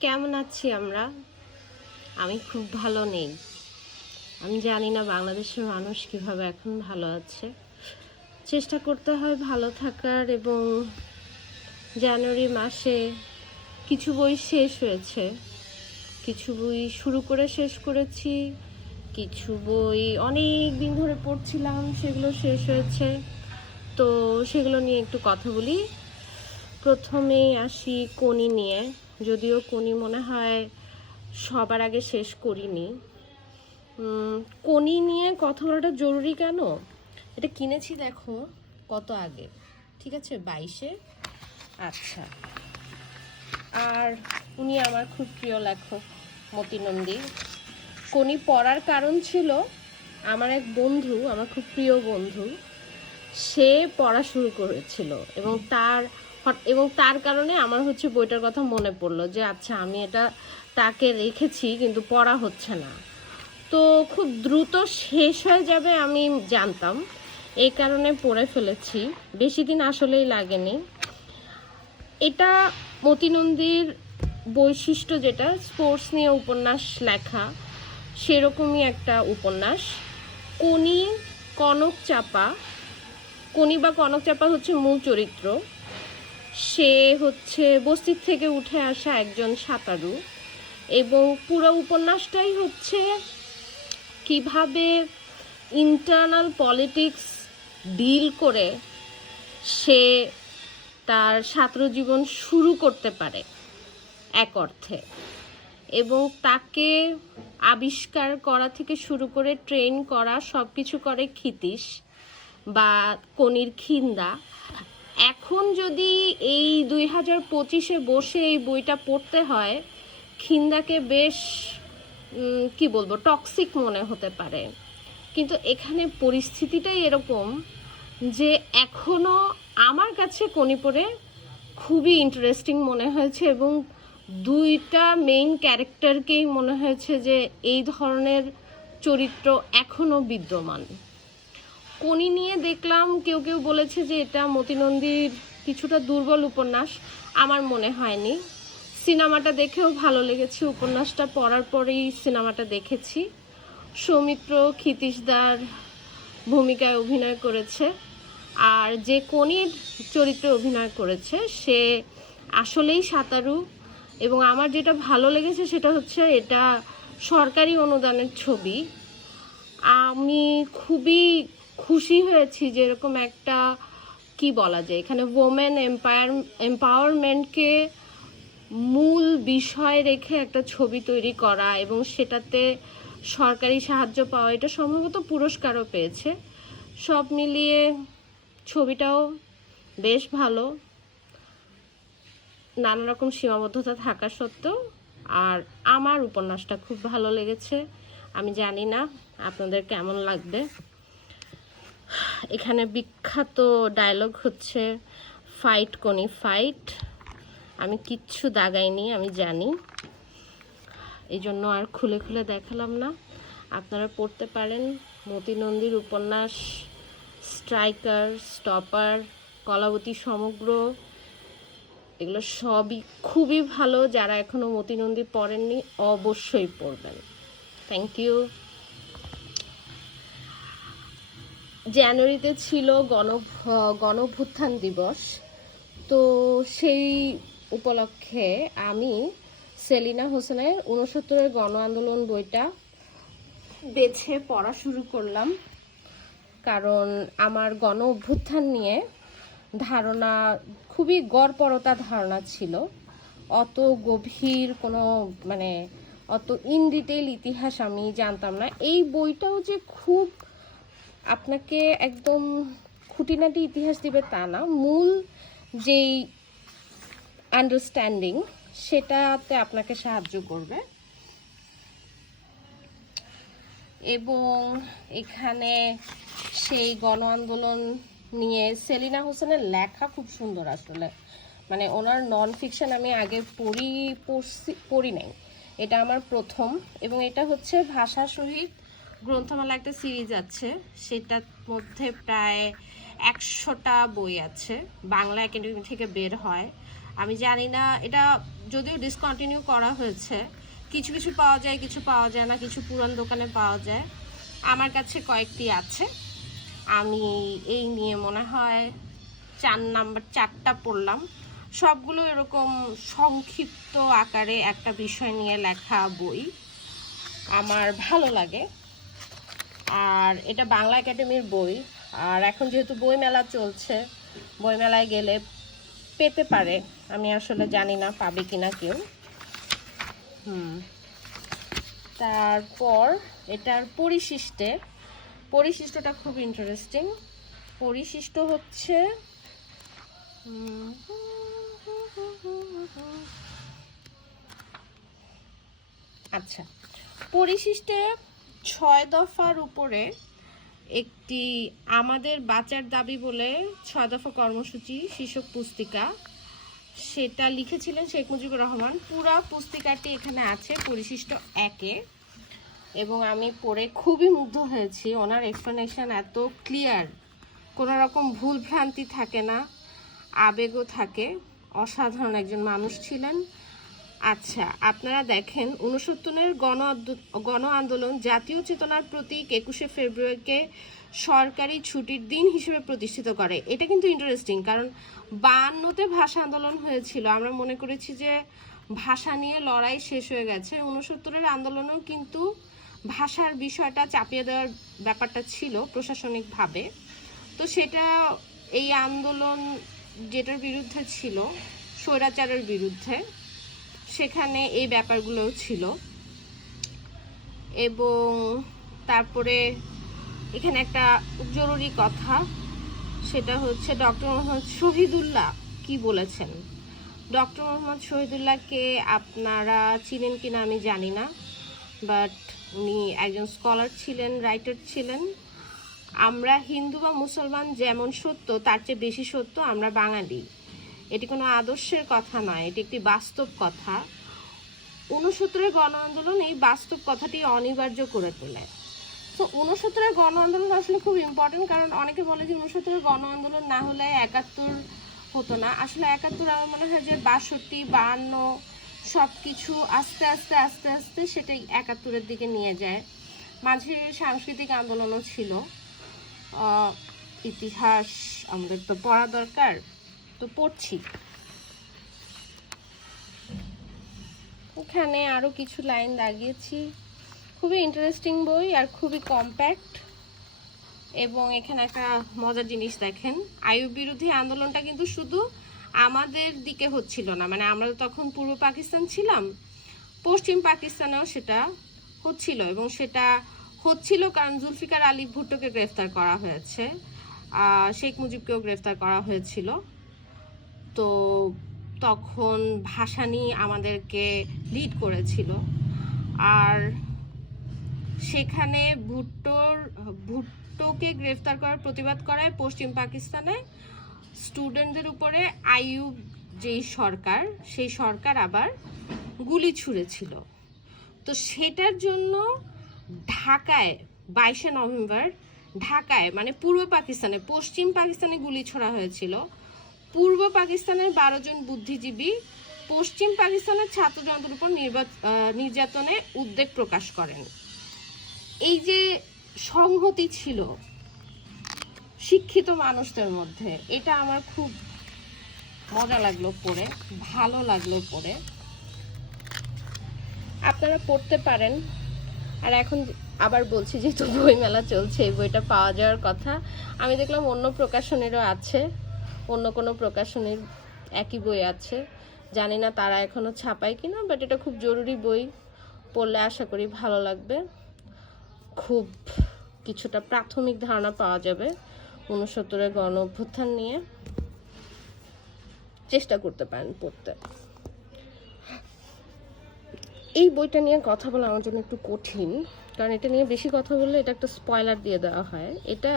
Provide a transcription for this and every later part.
কেমন আছি আমরা? আমি খুব ভালো নেই। আমি জানি না বাংলাদেশের মানুষ কীভাবে এখন ভালো আছে। চেষ্টা করতে হয় ভালো থাকার এবং জানুয়ারি মাসে কিছু বই শেষ হয়েছে। কিছু বই শুরু করে শেষ করেছি। কিছু বই অনেক দিন ধরে পড়ছিলাম, সেগুলো শেষ হয়েছে। তো সেগুলো নিয়ে একটু কথা বলি। প্রথমেই আসি কোনি নিয়ে। যদিও কোনি মনে হয় সবার আগে শেষ করিনি। কোনি নিয়ে কথা বলাটা জরুরি কেন? এটা কিনেছি দেখো, কত আগে? ঠিক আছে, বাইশে? আচ্ছা। আর উনি আমার খুব প্রিয় লেখক মতি নন্দী কোনি পড়ার কারণ ছিল আমার এক বন্ধু, আমার খুব প্রিয় বন্ধু, সে পড়া শুরু করেছিল এবং তার এবং তার কারণে আমার হচ্ছে বইটার কথা মনে পড়ল যে আচ্ছা আমি এটা তাকে রেখেছি, কিন্তু পড়া হচ্ছে না। তো খুব দ্রুত শেষ হয়ে যাবে আমি জানতাম। এই কারণে পড়ে ফেলেছি। বেশি দিন আসলেই লাগেনি। এটা মতিনন্দীর বৈশিষ্ট্য যেটা, স্পোর্টস নিয়ে উপন্যাস লেখা, সেরকমই একটা উপন্যাস। কোনি কনক চাপা কোনি বা কনক চাপা হচ্ছে মূল চরিত্র। সে হচ্ছে বস্তির থেকে উঠে আসা একজন সাঁতারু এবং পুরো উপন্যাসটাই হচ্ছে কীভাবে ইন্টারনাল পলিটিক্স ডিল করে সে তার ছাত্র জীবন শুরু করতে পারে এক অর্থে। এবং তাকে আবিষ্কার করা থেকে শুরু করে ট্রেন করা সব কিছু করে ক্ষিতীশ বা কনির খিন্দা এখন যদি এই দুই হাজার পঁচিশে বসে এই বইটা পড়তে হয়, খিন্দাকে বেশ কি বলব টক্সিক মনে হতে পারে। কিন্তু এখানে পরিস্থিতিটাই এরকম যে এখনও আমার কাছে কনিপরে খুবই ইন্টারেস্টিং মনে হয়েছে এবং দুইটা মেইন ক্যারেক্টারকেই মনে হয়েছে যে এই ধরনের চরিত্র এখনও বিদ্যমান। কোনি নিয়ে দেখলাম, কেউ কেউ বলেছে যে এটা মতিনন্দীর কিছুটা দুর্বল উপন্যাস। আমার মনে হয়নি। সিনেমাটা দেখেও ভালো লেগেছে। উপন্যাসটা পড়ার পরেই সিনেমাটা দেখেছি। সৌমিত্র ক্ষিতীশদার ভূমিকায় অভিনয় করেছে। আর যে কনির চরিত্রে অভিনয় করেছে, সে আসলেই সাঁতারু। এবং আমার যেটা ভালো লেগেছে সেটা হচ্ছে এটা সরকারি অনুদানের ছবি। আমি খুবই খুশি হয়েছি যে এরকম একটা, কি বলা যায়, এখানে ওমেন এম্পায়ার এম্পাওয়ারমেন্টকে মূল বিষয় রেখে একটা ছবি তৈরি করা এবং সেটাতে সরকারি সাহায্য পাওয়া, এটা সম্ভবত পুরস্কারও পেয়েছে। সব মিলিয়ে ছবিটাও বেশ ভালো। নানা রকম সীমাবদ্ধতা থাকা সত্ত্বেও, আর আমার উপন্যাসটা খুব ভালো লেগেছে। আমি জানি না আপনাদের কেমন লাগবে। এখানে বিখ্যাত ডায়লগ হচ্ছে ফাইট কোনি ফাইট আমি কিচ্ছু দাগাইনি, আমি জানি। এই জন্য আর খুলে খুলে দেখালাম না। আপনারা পড়তে পারেন মতি নন্দীর উপন্যাস স্ট্রাইকার স্টপার কলাবতী সমগ্র। এগুলো সবই খুবই ভালো, যারা এখনও মতিনন্দী পড়েননি, অবশ্যই পড়বেন। থ্যাংক ইউ জানুয়ারিতে ছিল গণ, গণভ্যুত্থান দিবস। তো সেই উপলক্ষে আমি সেলিনা হোসেনের উনসত্তরের গণ আন্দোলন বইটা বেছে পড়া শুরু করলাম। কারণ আমার গণ অভ্যুত্থান নিয়ে ধারণা, খুবই গড়পরতা ধারণা ছিল। অত গভীর কোনো মানে অত ইন ডিটেল ইতিহাস আমি জানতাম না। এই বইটাও যে খুব আপনাকে একদম খুঁটিনাটি ইতিহাস দিবে তা না। মূল যেই আন্ডারস্ট্যান্ডিং সেটাতে আপনাকে সাহায্য করবে। এবং এখানে সেই গণ আন্দোলন নিয়ে সেলিনা হোসেনের লেখা খুব সুন্দর আসলে। মানে ওনার নন ফিকশন আমি আগে পড়ি, পড়ছি, পড়ি নাই। এটা আমার প্রথম এবং এটা হচ্ছে ভাষা সহিত গ্রন্থমালা একটা সিরিজ আছে। সেটার মধ্যে প্রায় একশোটা বই আছে। বাংলা একাডেমি থেকে বের হয়। আমি জানি না, এটা যদিও ডিসকন্টিনিউ করা হয়েছে। কিছু কিছু পাওয়া যায়, কিছু পাওয়া যায় না, কিছু পুরান দোকানে পাওয়া যায়। আমার কাছে কয়েকটি আছে। আমি এই নিয়ে মনে হয় চার নাম্বার, চারটা পড়লাম। সবগুলো এরকম সংক্ষিপ্ত আকারে একটা বিষয় নিয়ে লেখা বই। আমার ভালো লাগে। আর এটা বাংলা একাডেমির বই। আর এখন যেহেতু বই মেলা চলছে বই মেলায় গেলে পেতে পারে। আমি আসলে জানি না পাবে কিনা কেউ। হুম। তারপর এটার পরিশিষ্টে, পরিশিষ্টটা খুব ইন্টারেস্টিং পরিশিষ্ট হচ্ছে আচ্ছা। পরিশিষ্টে ছয় দফার উপরে একটি আমাদের বাঁচার দাবি বলে ছয় দফা কর্মসূচি শীর্ষক পুস্তিকা। সেটা লিখেছিলেন শেখ মুজিবুর রহমান। পুরা পুস্তিকাটি এখানে আছে পরিশিষ্ট একে। এবং আমি পড়ে খুবই মুগ্ধ হয়েছি। ওনার এক্সপ্লেনেশন এত ক্লিয়ার কোনো রকম ভুল ভ্রান্তি থাকে না। আবেগও থাকে। অসাধারণ একজন মানুষ ছিলেন। আচ্ছা আপনারা দেখেন উনসত্তরের গণ গণ আন্দোলন জাতীয় চেতনার প্রতীক একুশে ফেব্রুয়ারিকে সরকারি ছুটির দিন হিসেবে প্রতিষ্ঠিত করে। এটা কিন্তু ইন্টারেস্টিং কারণ বায়ান্নতে ভাষা আন্দোলন হয়েছিল। আমরা মনে করেছি যে ভাষা নিয়ে লড়াই শেষ হয়ে গেছে। উনসত্তরের আন্দোলনেও কিন্তু ভাষার বিষয়টা চাপিয়ে দেওয়ার ব্যাপারটা ছিল প্রশাসনিকভাবে। তো সেটা এই আন্দোলন যেটার বিরুদ্ধে ছিল, স্বৈরাচারের বিরুদ্ধে সেখানে এই ব্যাপারগুলোও ছিল। এবং তারপরে এখানে একটা জরুরি কথা, সেটা হচ্ছে ডক্টর মোহাম্মদ শহীদুল্লাহ কি বলেছেন? ডক্টর মোহাম্মদ শহীদুল্লাহকে আপনারা চিনেন কিনা আমি জানি না বাট উনি একজন স্কলার ছিলেন, রাইটার ছিলেন। আমরা হিন্দু বা মুসলমান যেমন সত্য, তার চেয়ে বেশি সত্য আমরা বাঙালি। এটি কোনো আদর্শের কথা নয়, এটি একটি বাস্তব কথা। ঊনসত্তরের গণ আন্দোলন এই বাস্তব কথাটি অনিবার্য করে তোলে। তো ঊনসত্তরের গণ আন্দোলন আসলে খুব ইম্পর্টেন্ট কারণ অনেকে বলে যে ঊনসত্তরের গণ আন্দোলন না হলে একাত্তর হতো না। আসলে একাত্তর আমার মনে হয় যে বাষট্টি, বাহান্ন সব কিছু আস্তে আস্তে আস্তে আস্তে সেটাই একাত্তরের দিকে নিয়ে যায়। মাঝে সাংস্কৃতিক আন্দোলনও ছিল। ইতিহাস আমাদের তো পড়া দরকার। তো পড়ছি। এখানে আরও কিছু লাইন লাগিয়েছি খুবই ইন্টারেস্টিং বই আর খুবই কম্প্যাক্ট এবং এখানে একটা মজার জিনিস দেখেন। আয়ু বিরোধী আন্দোলনটা কিন্তু শুধু আমাদের দিকে হচ্ছিল না মানে আমরা তখন পূর্ব পাকিস্তান ছিলাম, পশ্চিম পাকিস্তানেও সেটা হচ্ছিল এবং সেটা হচ্ছিল কারণ জুলফিকার আলী ভুট্টোকে গ্রেফতার করা হয়েছে শেখ মুজিবকেও গ্রেফতার করা হয়েছিল। তো তখন ভাসানি আমাদেরকে লিড করেছিল। আর সেখানে ভুট্টোর, ভুট্টোকে গ্রেফতার করার প্রতিবাদ করায় পশ্চিম পাকিস্তানে স্টুডেন্টদের উপরে আইয়ুব যেই সরকার, সেই সরকার আবার গুলি ছুঁড়েছিল। তো সেটার জন্য ঢাকায় বাইশে নভেম্বর, ঢাকায় মানে পূর্ব পাকিস্তানে, পশ্চিম পাকিস্তানে গুলি ছোড়া হয়েছিল। পূর্ব পাকিস্তানের বারো জন বুদ্ধিজীবী পশ্চিম পাকিস্তানের ছাত্র জনতার উপর নির্যাতনে উদ্বেগ প্রকাশ করেন। এই যে সংহতি ছিল শিক্ষিত মানুষদের মধ্যে, এটা আমার খুব মজা লাগল পড়ে, ভালো লাগল পড়ে। আপনারা পড়তে পারেন। আর এখন আবার বলছি যেহেতু বই মেলা চলছে, এই বইটা পাওয়া যাওয়ার কথা। আমি দেখলাম অন্য প্রকাশনেরও আছে। অন্য কোনো প্রকাশনীর একই বই আছে। জানি না তারা এখনও ছাপায় কিনা বাট এটা খুব জরুরি বই। পড়লে আশা করি ভালো লাগবে। খুব কিছুটা প্রাথমিক ধারণা পাওয়া যাবে ঊনসত্তরের গণ অভ্যুত্থান নিয়ে। চেষ্টা করতে পারেন পড়তে। এই বইটা নিয়ে কথা বলা আমার জন্য একটু কঠিন, কারণ এটা নিয়ে বেশি কথা বললে এটা একটা স্পয়লার দিয়ে দেওয়া হয়। এটা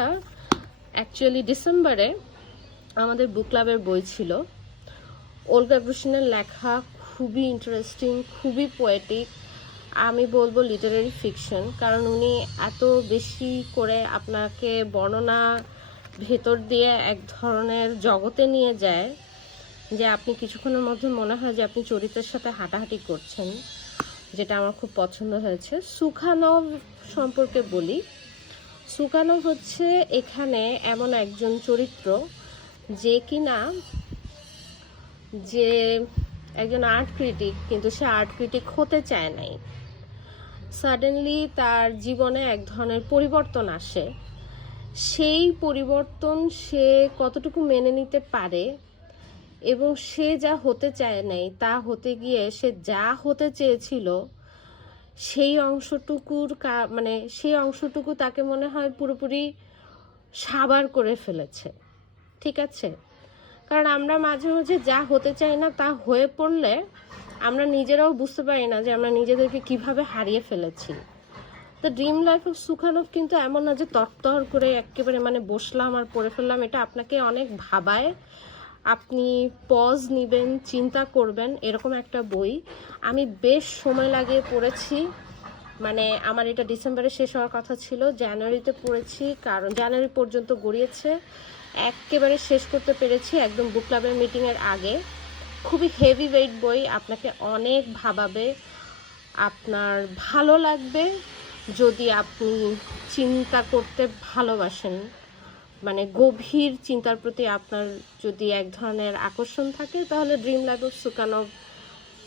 অ্যাকচুয়ালি ডিসেম্বরে আমাদের বুক ক্লাবের বই ছিল। ওলগা গুসিনের লেখা খুবই ইন্টারেস্টিং খুবই পোয়েটিক আমি বলব লিটারারি ফিকশন কারণ উনি এত বেশি করে আপনাকে বর্ণনা ভেতর দিয়ে এক ধরনের জগতে নিয়ে যায় যে আপনি কিছুক্ষণের মধ্যে মনে হয় যে আপনি চরিত্রের সাথে হাঁটাহাঁটি করছেন, যেটা আমার খুব পছন্দ হয়েছে। সুখানব সম্পর্কে বলি। সুখানব হচ্ছে এখানে এমন একজন চরিত্র যে কিনা যে একজন আর্ট ক্রিটিক কিন্তু সে আর্ট ক্রিটিক হতে চায় নাই। সাডেনলি তার জীবনে এক ধরনের পরিবর্তন আসে। সেই পরিবর্তন সে কতটুকু মেনে নিতে পারে এবং সে যা হতে চায় নাই, তা হতে গিয়ে সে যা হতে চেয়েছিল, সেই অংশটুকুর মানে সেই অংশটুকু তাকে মনে হয় পুরোপুরি সাবার করে ফেলেছে। ঠিক আছে? কারণ আমরা মাঝে মাঝে যা হতে চাই না তা হয়ে পড়লে আমরা নিজেরাও বুঝতে পারি না যে আমরা নিজেদেরকে কীভাবে হারিয়ে ফেলেছি। দ্য ড্রিম লাইফ অফ সুখানব কিন্তু এমন না যে তরতর করে একেবারে মানে বসলাম আর পড়ে ফেললাম, এটা আপনাকে অনেক ভাবায়। আপনি পজ নেবেন, চিন্তা করবেন, এরকম একটা বই। আমি বেশ সময় লাগিয়ে পড়েছি মানে আমার এটা ডিসেম্বরে শেষ হওয়ার কথা ছিল জানুয়ারিতে পড়েছি, কারণ জানুয়ারি পর্যন্ত গড়িয়েছে। একেবারে শেষ করতে পেরেছি একদম বুক ক্লাবের মিটিংয়ের আগে। খুবই হেভি ওয়েট বই, আপনাকে অনেক ভাবাবে, আপনার ভালো লাগবে যদি আপনি চিন্তা করতে ভালোবাসেন। মানে গভীর চিন্তার প্রতি আপনার যদি এক ধরনের আকর্ষণ থাকে, তাহলে ড্রিম লাইফ অফ সুকানব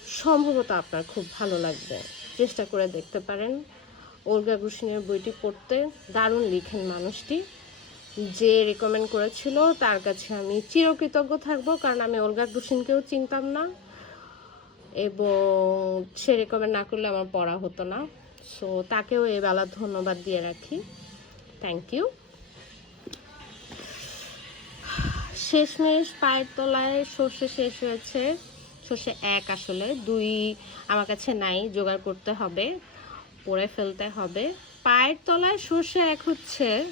সম্ভবত আপনার খুব ভালো লাগবে। চেষ্টা করে দেখতে পারেন। ওলগা গুসিনের বইটি পড়তে দারুণ লিখেন মানুষটি। যে রেকমেন্ড করেছিল, তার কাছে আমি চিরকৃতজ্ঞ থাকব, কারণ আমি ওলগা গুসিনকেও চিনতাম না। এবং সে রেকমেন্ড না করলে আমার পড়া হতো না। সো তাকেও এই বেলা ধন্যবাদ দিয়ে রাখি। থ্যাংক ইউ শেষমেশ পায়ের তলায় সর্ষে শেষ হয়েছে। সর্ষে এক আসলে, দুই আমার কাছে নাই, জোগাড় করতে হবে, পরে ফেলতে হবে। পায়ের তলায় সর্ষে এক হচ্ছে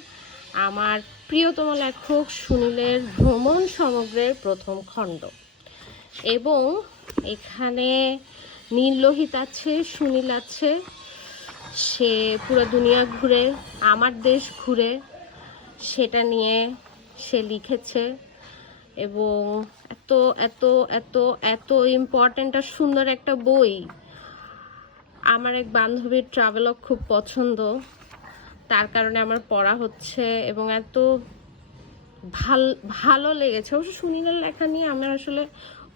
আমার প্রিয়তম লেখক সুনীলের ভ্রমণ সমগ্রের প্রথম খণ্ড। এবং এখানে নীললোহিত আছে, সুনীল আছে, সে পুরো দুনিয়া ঘুরে, আমার দেশ ঘুরে, সেটা নিয়ে সে লিখেছে। এবং এত এত এত এত ইম্পর্ট্যান্ট আর সুন্দর একটা বই। আমার এক বান্ধবীর ট্রাভেলক খুব পছন্দ। তার কারণে আমার পড়া হচ্ছে এবং এত ভালো, ভালো লেগেছে। অবশ্য সুনীলের লেখা নিয়ে আমার আসলে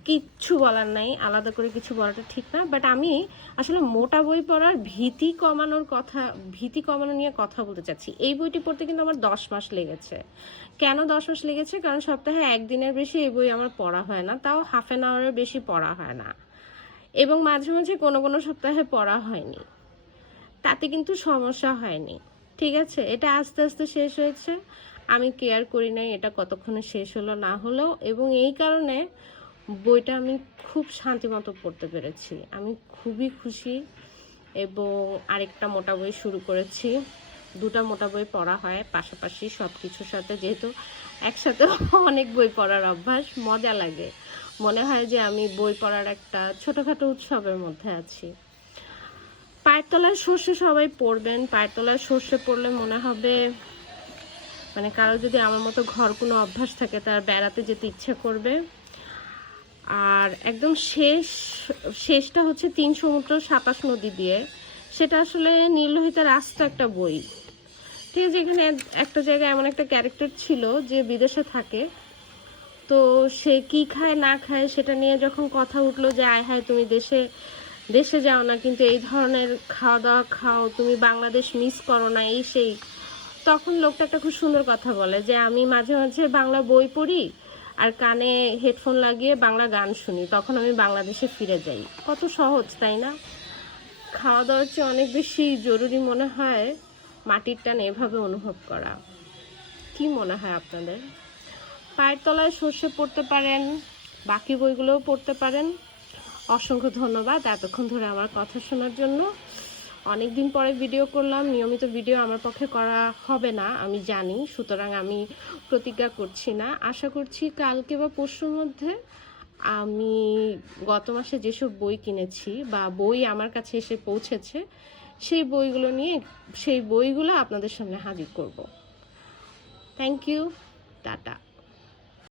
কিচ্ছু বলার নাই। আলাদা করে কিছু বলাটা ঠিক না। বাট আমি আসলে মোটা বই পড়ার ভীতি কমানোর কথা, ভীতি কমানো নিয়ে কথা বলতে চাচ্ছি। এই বইটি পড়তে কিন্তু আমার দশ মাস লেগেছে। কেন দশ মাস লেগেছে? কারণ সপ্তাহে একদিনের বেশি এই বই আমার পড়া হয় না। তাও হাফ অ্যান আওয়ারের বেশি পড়া হয় না। এবং মাঝে মাঝে কোনো কোনো সপ্তাহে পড়া হয়নি। তাতে কিন্তু সমস্যা হয়নি। ঠিক আছে, এটা আস্তে আস্তে শেষ হয়েছে। আমি কেয়ার করি নাই এটা কতক্ষণে শেষ হলো, না হলো এবং এই কারণে বইটা আমি খুব শান্তিমতো পড়তে পেরেছি। আমি খুবই খুশি এবং আরেকটা মোটা বই শুরু করেছি। দুটা মোটা বই পড়া হয়, পাশাপাশি সব কিছুর সাথে যেহেতু একসাথে অনেক বই পড়ার অভ্যাস, মজা লাগে। মনে হয় যে আমি বই পড়ার একটা ছোটোখাটো উৎসবের মধ্যে আছি। পায়ের সর্ষে সবাই পড়বেন পায়ের সর্ষে পড়লে মনে হবে মানে কারও যদি আমার মতো ঘর কোনো অভ্যাস থাকে, তার বেড়াতে যেতে ইচ্ছে করবে। আর একদম শেষ, শেষটা হচ্ছে তিন সমুদ্র সাতাশ নদী দিয়ে। সেটা আসলে নীললোহিতা রাস্তা একটা বই। ঠিক আছে, এখানে একটা জায়গায় এমন একটা ক্যারেক্টার ছিল যে বিদেশে থাকে। তো সে কি খায়, না খায়, সেটা নিয়ে যখন কথা উঠল যে, আয় হায়, তুমি দেশে দেশে যাও না, কিন্তু এই ধরনের খাওয়া দাওয়া খাও, তুমি বাংলাদেশ মিস করো না, এই সেই। তখন লোকটা একটা খুব সুন্দর কথা বলে যে, আমি মাঝে মাঝে বাংলা বই পড়ি আর কানে হেডফোন লাগিয়ে বাংলা গান শুনি, তখন আমি বাংলাদেশে ফিরে যাই। কত সহজ, তাই না? খাওয়া দাওয়ার চেয়ে অনেক বেশি জরুরি মনে হয় মাটির টান এভাবে অনুভব করা। কি মনে হয় আপনাদের? পায়ের তলায় সর্ষে পড়তে পারেন, বাকি বইগুলোও পড়তে পারেন। অসংখ্য ধন্যবাদ এতক্ষণ ধরে আমার কথা শোনার জন্য। অনেক দিন পরে ভিডিও করলাম, নিয়মিত ভিডিও আমার পক্ষে করা হবে না, আমি জানি, সুতরাং আমি প্রতিজ্ঞা করছি না। আশা করছি কালকে বা পরশুর মধ্যে আমি গত মাসে যেসব বই কিনেছি বা বই আমার কাছে এসে পৌঁছেছে, সেই বইগুলো নিয়ে সেই বইগুলো আপনাদের সামনে হাজির করব। Thank you ta-ta.